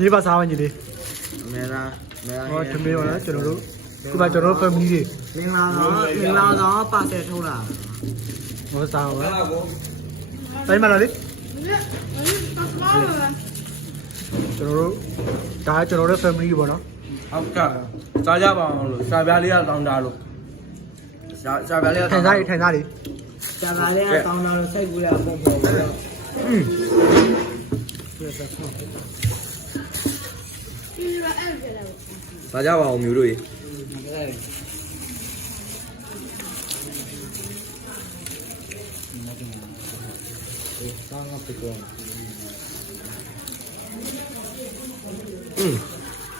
ဒီပါစားဝင်ကြီးလေး မဲလားမဲလား ဟောတမီးရောလားကျွန်တော်တို့ခုမှကျွန်တော်တို့ family တွေ မင်္ဂလာတော့ပါဆယ်ထိုးလာ ဟောစားပါတိုင်းမလားလေကျွန်တော်တို့ဒါကျွန်တော်တို့ family တွေပေါ့နော် ဟုတ်ကဲ့စားကြပါအောင်လို့စာပြားလေးကတောင်းတာလို့စာပြားလေးက ထိုင်စားလေး စာပြားလေးကတောင်းတာလို့စိတ်ကူးရပုံပေါ်ပြီးတော့စားကြပါအောင်မျိုးတို့ရေ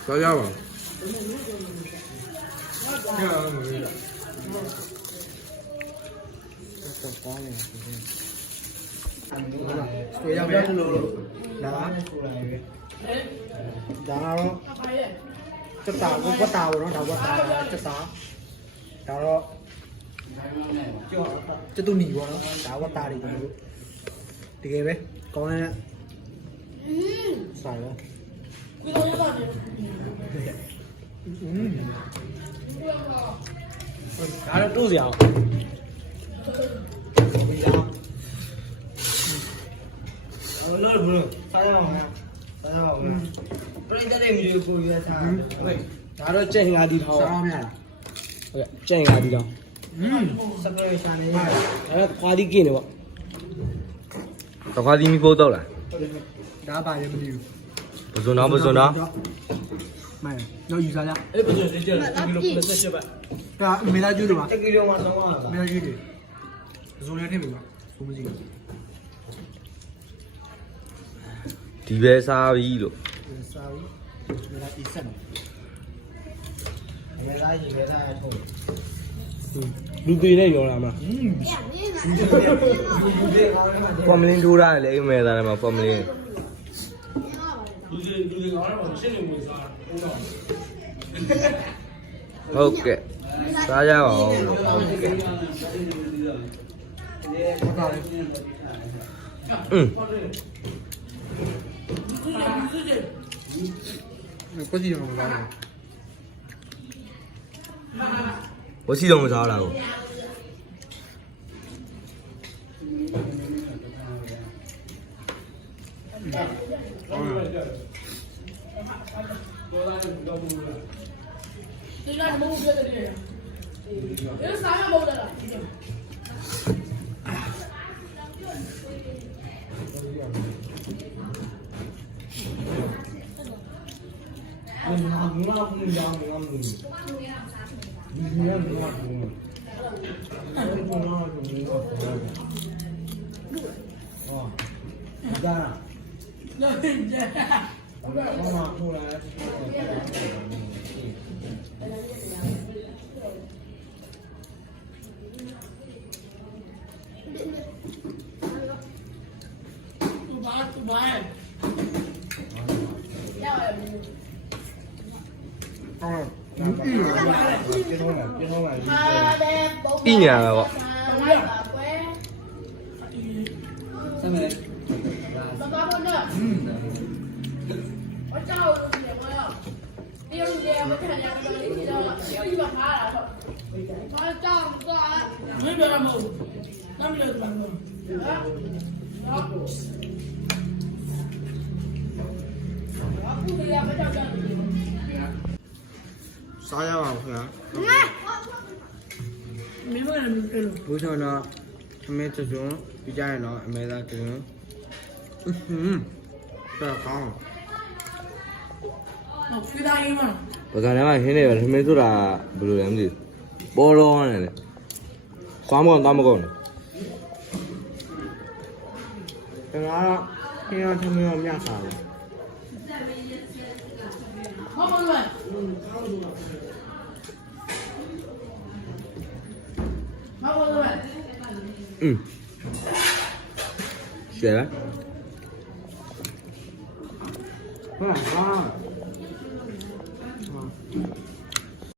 စားကြပါဆွေရမယ်လို့ဒါတော့စတာကိုဝတ်တာဘောနော်ဒါဝတ်တာစတာဒါတော့ကျတူနီဘောနော်ဒါဝတ်တာတွေကျွန်တော်တို့တကယ်ပဲကောင်းတဲ့ဆိုင်ရောဒါတော့တိုးစရာအောင်လို့လို့စားရအောင်စားရအောင်ပရိသတ်တွေမျိုးကိုရထားဟုတ်ဒါတော့ကြိမ်ငါဒီထောင်းစားရမယ်ဟုတ်ကဲ့ကြိမ်ငါဒီထောင်းစပယ်ရှာနေဒါခွာဒီကင်းနေပေါ့တခွာဒီမီပိုးတော့လားဒါပါလည်းမသိဘူး ဘဇွန်တော့မှန်တော့ယူစားကြ အဲ့ဘဇွန်လေးကျ1ကီလို58ပါဒါမေလာကျူးလို့ပါ1ကီလိုမှာတော့ပါမေလာကျူးတယ်ဇုံလေးထည့်ပြီပါဘုံမကြီးဒီပဲစားပြီလို့စားပြီမေလာအစ်ဆက်မေလာရေမေလာအထုံးလူတွေနဲ့ရောလာမှာဖော်မလင်းထိုးရတယ်လေအိမ်မဲသားထဲမှာဖော်မလင်းလူတွေကောင်းတယ်ပေါ့ရှင်းနေဝင်စားဟုတ်ကဲ့စားရအောင်လို့ဟုတ်ကဲ့ကိုကြည့်ရအောင်လားဝစီတော့မစားလားကိုဒီကနေ့မဟုတ်ဘူးတဲ့ဒီစားရမဟုတ်လားပြညာပါပေါ့ဆက်မယ်ဘာဘာလို့အကြောက်လို့နေမလားဒီလိုလေမခံရဘူးလေဒီတော့ဒီမှာထားတာတော့အကြောက်တော့မင်းပြောမှာမဟုတ်တမ်းလို့ပြောမှာစားရအောင်ခင်ဗျာမင်းမလည်းမပြောလို့ ဘုရားတော့အမေတစုံပြကြရတော့အမေသားတစုံတော့ကောင်းဖိသားရေးမှာဘာသာနဲ့မှဟင်းနေပဲသမင်းဆိုတာဘယ်လိုလဲမသိဘူးပေါ်တော့နေလေသွားမကောင်းတောင်းမကောင်းတယ်ဒါကခင်းရသမင်းရောမြတ်စားတယ်ဟုတ်ပါလားမဟုတ်ဘူး学了。啊。